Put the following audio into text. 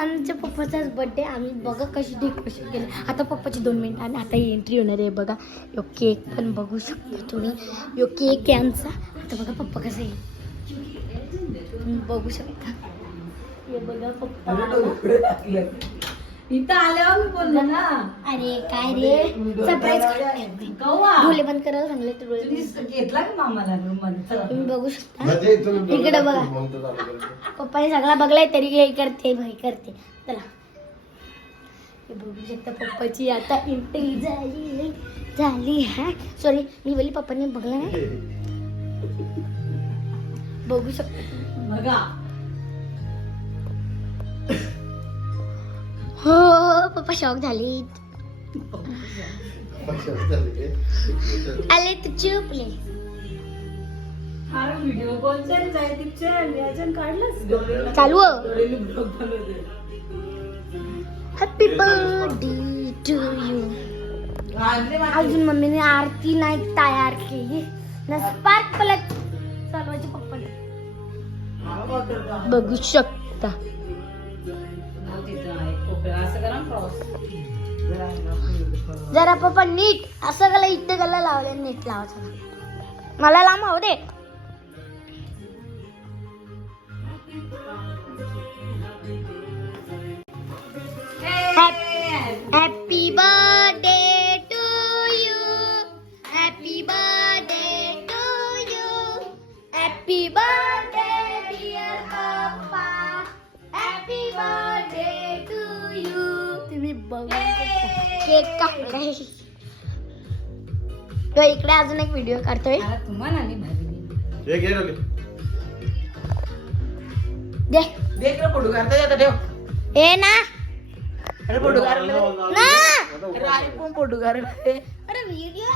आमच्या पप्पाचाच बर्थडे. आम्ही बघा कशी डेकोरेशन केली. आता पप्पाची 2 मिनिटं आणि आता एंट्री होणार आहे बघा. यो केक पण बघू शकता तुम्ही. यो केक आहे आमचा. आता बघा पप्पा कसं आहे तुम्ही बघू शकता. हे बघा पप्पा इथं आल्यावर मी बोललो ना. अरे काय रे सरप्राईज डोळे बंद करायला सांगले तर डोळे घेतला का मामाला रूम मध्ये? तुम्ही बघू शकता. इकडे बघा पप्पाने सगळा बघलाय तरी हे करते भाई करते. चला हे बघू शकता पप्पाची आता एंट्री झाली हा. सॉरी मी बोली पप्पाने बघला नाही. बघू शकता बघा हो पप्पा शॉक झाली. आले तू चुपले. अरे व्हिडिओ कॉल जाय पिक्चर याच्यान काढलास चालू डोळे ब्लॉक झाले. Happy birthday to you. अजून मम्मीने आरती नाही तयार केली ना. स्पार्क प्लग चालवायचे पप्पाने. बघू शकता असं करा क्रॉस. जरा पप्पा नीट असं गला इथे गला लावले नीट लावायचं. मला लांब हवं दे. Happy birthday to you. Happy birthday to you. Happy birthday dear papa. Happy birthday to you. तुम्ही बघू केक कापलाय. तो इकडे अजून एक व्हिडिओ काढतोय. तुम्हाला आणि भाजी दे देख रे फोटो काढता येतं ठेव. ए ना अरे फोटो काढले ना अरे आई पण फोटो काढले. अरे व्हिडिओ